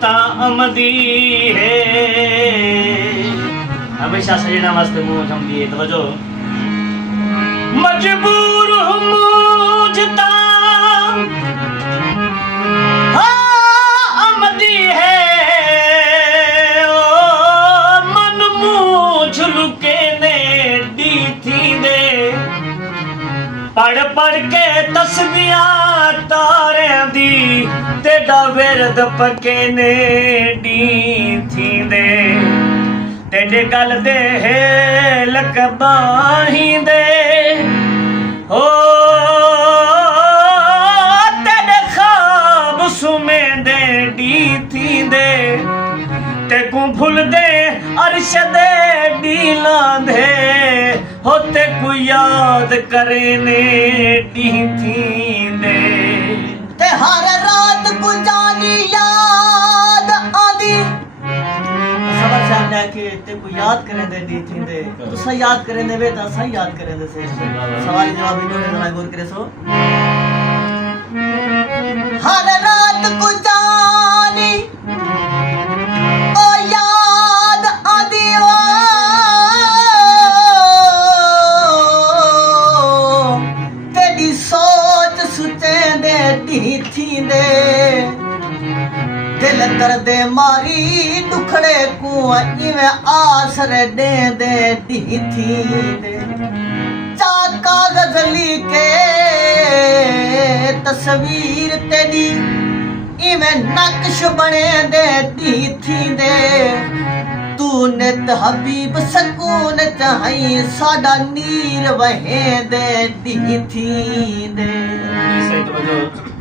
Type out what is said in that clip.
ता आमदी है। हमेशा सजना वास्ते मुंह थमदी है। तवज्जो। मजबूर हूँ मुझता आमदी है। ओ मन मुँह झुलके ने दी थी दे। पढ़ पढ़ के तस्बीहां तारियां दी तेरा विरद पके ने डी थींदे। तेरे गल दे लकबाही दे ओ तेरे ख्वाब सुमेंदे डी थींदे। तेकू भुल दे अर्श दे डीला दे हो तेकू याद करे ने डी थींदे। ते हर रात को जानी याद आंदी सबर जान जाके ते को याद करे दे दी थी दे तो सही याद करे दे वे तो सही याद करे दे से सवाल जवाब ही जोड़े जरा गौर करे सो। हर रात को जानी ओ याद आंदी ओ तेरी सोच सुचे दे दी थी दे। दिल दर्द मारी दुखड़े को इवें आसर दे दे दी थी दे। चा कागज लिखे तस्वीर तेरी इवें नक्श बने दे दी थी दे। तू नित हबीब सकून चाही साडा नीर वहे दे दी थी दे। सही। तवज्जो।